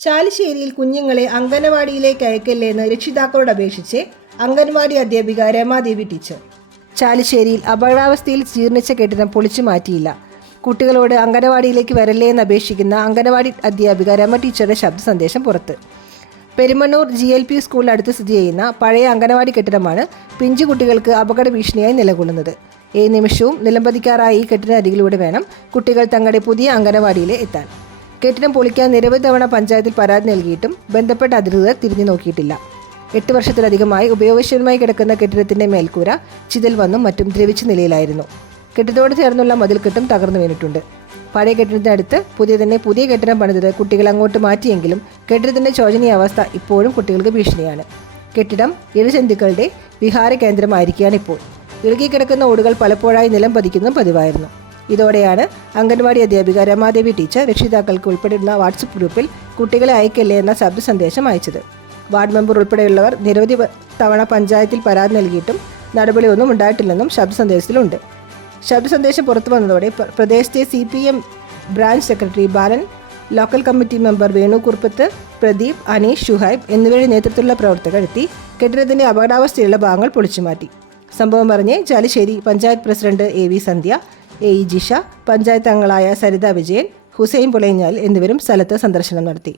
ചാലിശ്ശേരിയിൽ കുഞ്ഞുങ്ങളെ അംഗനവാടിയിലേക്ക് അയക്കല്ലെന്ന് രക്ഷിതാക്കളോട് അപേക്ഷിച്ച് അംഗൻവാടി അധ്യാപിക രമാദേവി ടീച്ചർ. ചാലിശ്ശേരിയിൽ അപകടാവസ്ഥയിൽ ജീർണിച്ച കെട്ടിടം പൊളിച്ചു മാറ്റിയില്ല. കുട്ടികളോട് അംഗനവാടിയിലേക്ക് വരല്ലേ എന്ന് അപേക്ഷിക്കുന്ന അംഗനവാടി അധ്യാപിക രമ ടീച്ചറുടെ ശബ്ദ സന്ദേശം പുറത്ത്. പെരുമണ്ണൂർ GLP സ്കൂളിനടുത്ത് സ്ഥിതി ചെയ്യുന്ന പഴയ അംഗനവാടി കെട്ടിടമാണ് പിഞ്ചു കുട്ടികൾക്ക് അപകട ഭീഷണിയായി നിലകൊള്ളുന്നത്. ഏത് നിമിഷവും നിലംപതിക്കാറായ ഈ കെട്ടിടരികിലൂടെ വേണം കുട്ടികൾ തങ്ങളുടെ പുതിയ അംഗനവാടിയിൽ എത്താൻ. കെട്ടിടം പൊളിക്കാൻ നിരവധി തവണ പഞ്ചായത്തിൽ പരാതി നൽകിയിട്ടും ബന്ധപ്പെട്ട അധികൃതർ തിരിഞ്ഞു നോക്കിയിട്ടില്ല. 8 വർഷത്തിലധികമായി ഉപയോഗശൂന്യമായി കിടക്കുന്ന കെട്ടിടത്തിന്റെ മേൽക്കൂര ചിതൽ വന്നും മറ്റും ദ്രവിച്ച നിലയിലായിരുന്നു. കെട്ടിടത്തോട് ചേർന്നുള്ള മതിൽക്കെട്ടും തകർന്നു വീണിട്ടുണ്ട്. പഴയ കെട്ടിടത്തിനടുത്ത് പുതിയ കെട്ടിടം പണിതത് കുട്ടികൾ അങ്ങോട്ട് മാറ്റിയെങ്കിലും കെട്ടിടത്തിന്റെ ശോചനീയാവസ്ഥ ഇപ്പോഴും കുട്ടികൾക്ക് ഭീഷണിയാണ്. കെട്ടിടം ഇഴജന്തുക്കളുടെ വിഹാര കേന്ദ്രമായിരിക്കുകയാണ് ഇപ്പോൾ. ഇളകിക്കിടക്കുന്ന ഓടുകൾ പലപ്പോഴായി നിലം പതിക്കുന്നതും പതിവായിരുന്നു. ഇതോടെയാണ് അംഗൻവാടി അധ്യാപിക രമാദേവി ടീച്ചർ രക്ഷിതാക്കൾക്ക് ഉൾപ്പെടെയുള്ള വാട്സപ്പ് ഗ്രൂപ്പിൽ കുട്ടികളെ അയക്കല്ലേ എന്ന ശബ്ദ സന്ദേശം അയച്ചത്. വാർഡ് മെമ്പർ ഉൾപ്പെടെയുള്ളവർ നിരവധി തവണ പഞ്ചായത്തിൽ പരാതി നൽകിയിട്ടും നടപടിയൊന്നും ഉണ്ടായിട്ടില്ലെന്നും ശബ്ദ സന്ദേശത്തിലുണ്ട്. ശബ്ദ സന്ദേശം പുറത്തു വന്നതോടെ പ്രദേശത്തെ CPM branch secretary Balan, local committee member Venu Kuruppath, Pradeep, Aneesh, Shuhaib എന്നിവരുടെ നേതൃത്വത്തിലുള്ള പ്രവർത്തകർ എത്തി കെട്ടിടത്തിന്റെ അപകടാവസ്ഥയിലുള്ള ഭാഗങ്ങൾ പൊളിച്ചുമാറ്റി. സംഭവം പറഞ്ഞ് ചാലിശ്ശേരി പഞ്ചായത്ത് പ്രസിഡന്റ് AV സന്ധ്യ, AE ജിഷ, പഞ്ചായത്ത് അംഗങ്ങളായ സരിത വിജയൻ, ഹുസൈൻ പുലയഞ്ഞാൽ എന്നിവരും സ്ഥലത്ത് സന്ദർശനം നടത്തി.